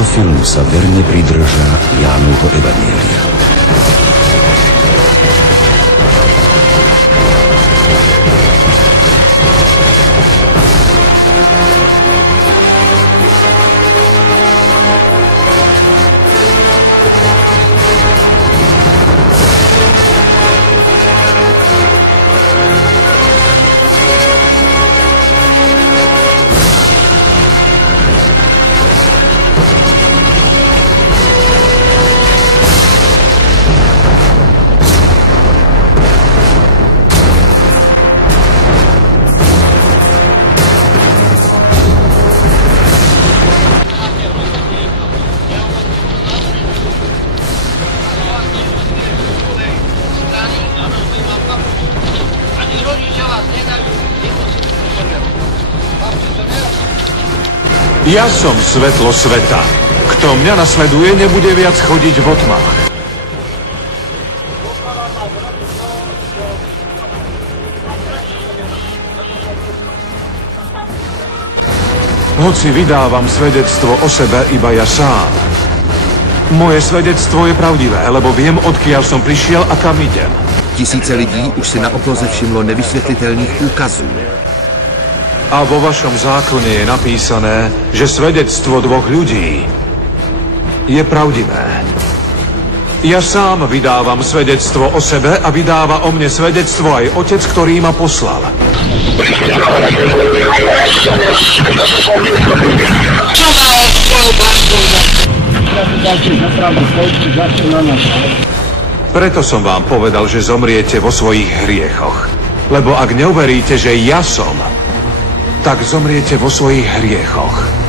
Tento film sa verne pridrža Jánovho evanjelia. Ja som svetlo sveta. Kto mňa nasleduje, nebude viac chodiť vo tmách. Hoci vydávam svedectvo o sebe iba ja sám. Moje svedectvo je pravdivé, lebo viem, odkiaľ som prišiel a kam idem. Tisíce lidí už si na obloze všimlo nevysvětlitelných úkazů. A vo vašom zákone je napísané, že svedectvo dvoch ľudí je pravdivé. Ja sám vydávam svedectvo o sebe a vydáva o mne svedectvo aj Otec, ktorý ma poslal. Preto som vám povedal, že zomriete vo svojich hriechoch. Lebo ak neuveríte, že ja som, tak zomriete vo svojich hriechoch.